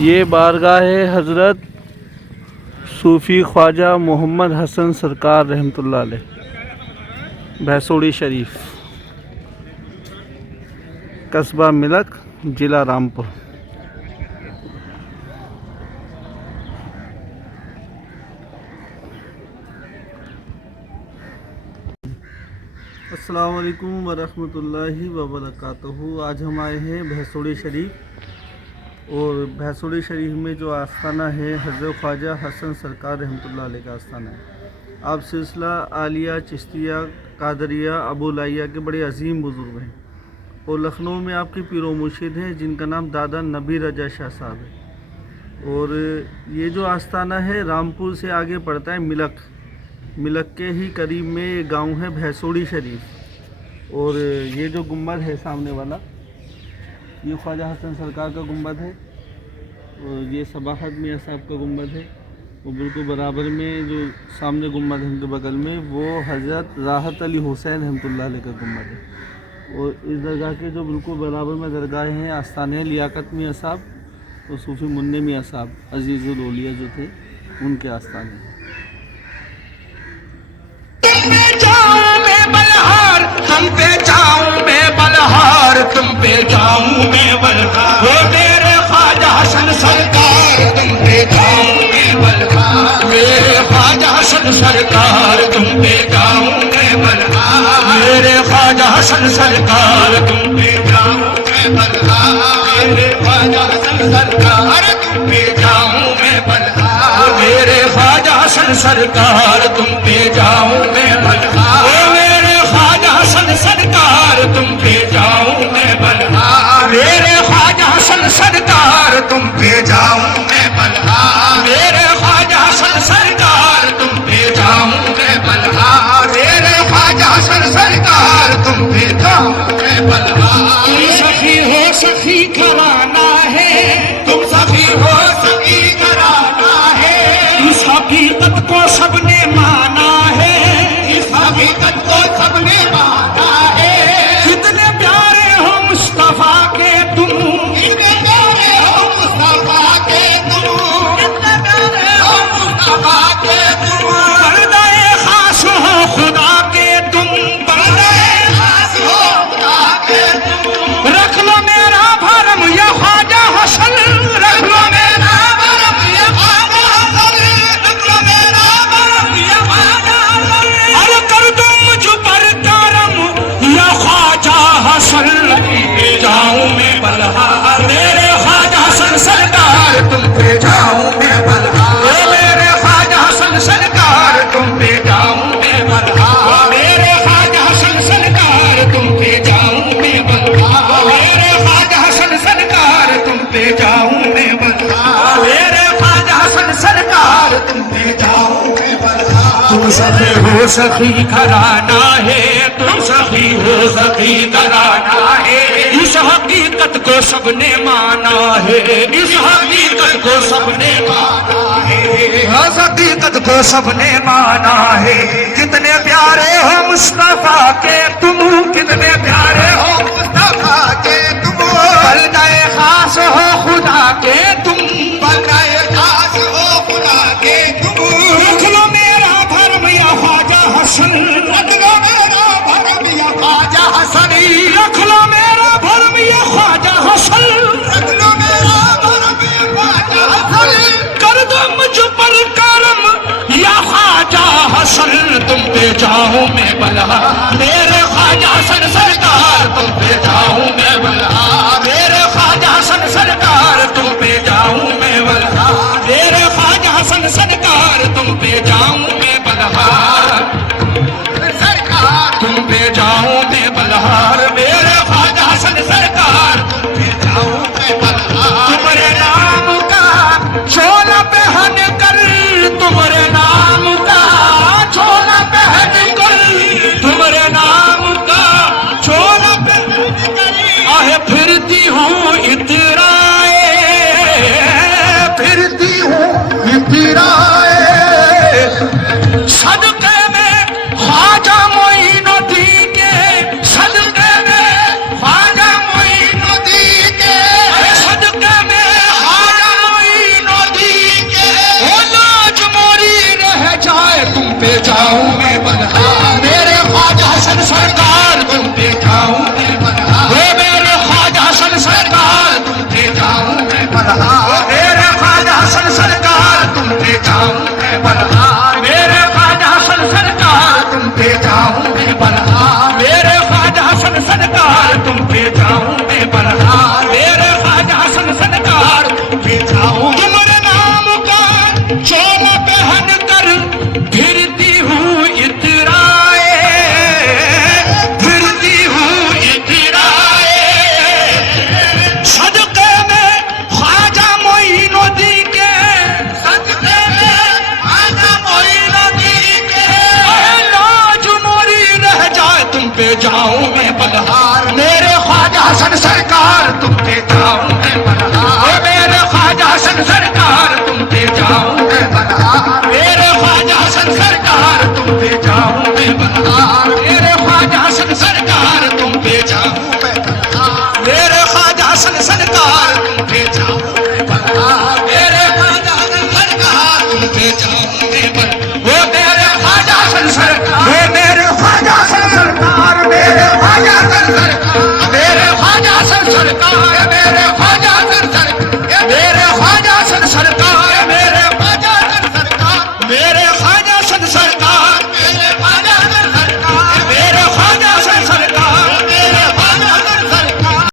ये बारगाह है हज़रत सूफ़ी ख्वाजा मोहम्मद हसन सरकार रहमतुल्लाह अलैह, भैंसोड़ी शरीफ, कस्बा मिलक, ज़िला रामपुर। अस्सलाम वालेकुम वरहमतुल्लाहि वबरकातुहू। आज हम आए हैं भैंसोड़ी शरीफ, और भैंसोड़ी शरीफ में जो आस्थाना है हज़रत ख्वाजा हसन सरकार रहमतुल्लाह अलैह का आस्थाना है। आप सिलसिला आलिया, चिश्तिया, कादरिया, अबूलाइया के बड़े अजीम बुज़ुर्ग हैं, और लखनऊ में आपके पीरो मुर्शिद हैं जिनका नाम दादा नबी रजा शाह साहब है। और ये जो आस्थाना है रामपुर से आगे पड़ता है मिलक के ही करीब में ये गाँव है भैंसोड़ी शरीफ। और ये जो गुम्बद है सामने वाला, ये ख्वाजा हसन सरकार का गुम्बद है, और ये सबाहत मियाँ साहब का गुम्बद है। और बिल्कुल बराबर में जो सामने गुम्बद है उनके बगल में, वो हज़रत राहत अली हुसैन रहमतुल्लाह अलैह का गुम्बद है। और इस दरगाह के जो बिल्कुल बराबर में दरगाह हैं, आस्थाने लियाकत मियाँ साहब और सूफ़ी मुन्ने मियाँ साहब अजीज़ुल औलिया जो थे, उनके आस्थाने हैं। तुम पे जाऊं मैं बलहार, तुम पे जाऊं मैं बलहार, वो मेरे ख्वाजा हसन सरकार, तुम पे जाऊं मैं बलहार, मेरे ख्वाजा हसन सरकार, तुम पे जाऊं मैं बलहार, मेरे ख्वाजा हसन सरकार, तुम पे जाऊं मैं बलहार, मेरे ख्वाजा हसन सरकार, तुम पे जाऊं मैं बलहार, मेरे ख्वाजा हसन सरकार, तुम पे जाऊं मैं बलहार, हसन सरकार, तुम पे जाऊं मैं बलहार, मेरे ख्वाजा हसन सरकार, तुम पे जाऊं मैं बलहार, मेरे ख्वाजा हसन सरकार, तुम पे जाऊं मैं बलहार, मेरे ख्वाजा हसन सरकार, तुम पे जाऊं मैं बलहार। तुम सखी हो सखी घराना है, तुम सखी हो सखी घराना है, इस हकीकत को सबने माना है, इस हकीकत को सबने माना है। कितने प्यारे हो मुस्तफा के तुम, कितने प्यारे हो मुस्तफा के तुम, कितने प्यारे हो मुस्तफा के तुम, पर्दाए खास हो खुदा के तुम, पर्दाए खास हो खुदा के तुम। रख लो मेरा भरम या ख्वाजा हसन, रख लो मेरा भरम या ख्वाजा हसन, रख लो मेरा भरम या ख्वाजा हसन, और कर दो मुझ पर करम या ख्वाजा हसन, जाऊं मैं बलहार, मेरे ख्वाजा हसन सरकार, तुम पे जाऊं मैं बलहार, मेरे ख्वाजा हसन सरकार, तुम पे जाऊं मैं बलहार, मेरे ख्वाजा हसन सरकार, तुम पे जाऊं मैं बलहार, मेरे ख्वाजा हसन सरकार, तुम पे जाऊं मैं बलहार, मेरे ख्वाजा हसन सरकार, तुम पे जाऊं मैं बलहार। तुम सखी हो सखी घराना है, तुम सखी हो सखी घराना है, इस हकीकत को सबने माना है, इस हकीकत को सबने माना है, इस हकीकत को सबने माना है। कितने प्यारे हो मुस्तफा के तुम, कितने प्यारे हो मुस्तफा के तुम, बलदाए खास हो खुदा के तुम, बलदाए खास हो खुदा के तुम। रख लो मेरा धर्म या ख्वाजा हसन, रख लो मेरा धर्म या ख्वाजा हसन, रख लो मेरा धर्म या ख्वाजा हसन, रख लो मेरा धर्म या ख्वाजा हसन, कर दो मुझ पर करम या ख्वाजा हसन, तुम पे जाऊं मैं बलहार, मेरे ख्वाजा हसन सरकार, तुम पे जाऊं मैं बलहार, मेरे ख्वाजा हसन सरकार, तुम पे जाऊं मैं बलहार, मेरे ख्वाजा हसन सरकार, तुम पे जाऊं मैं बलहार, तुम पे जाऊं मैं बलहार, मेरे ख्वाजा हसन सरकार, तुम पे जाऊं मैं बलहार। तुम्हारे नाम का चोला पहन कर, तुम्हारे नाम का चोला पहन कर, तुम्हारे नाम जाऊं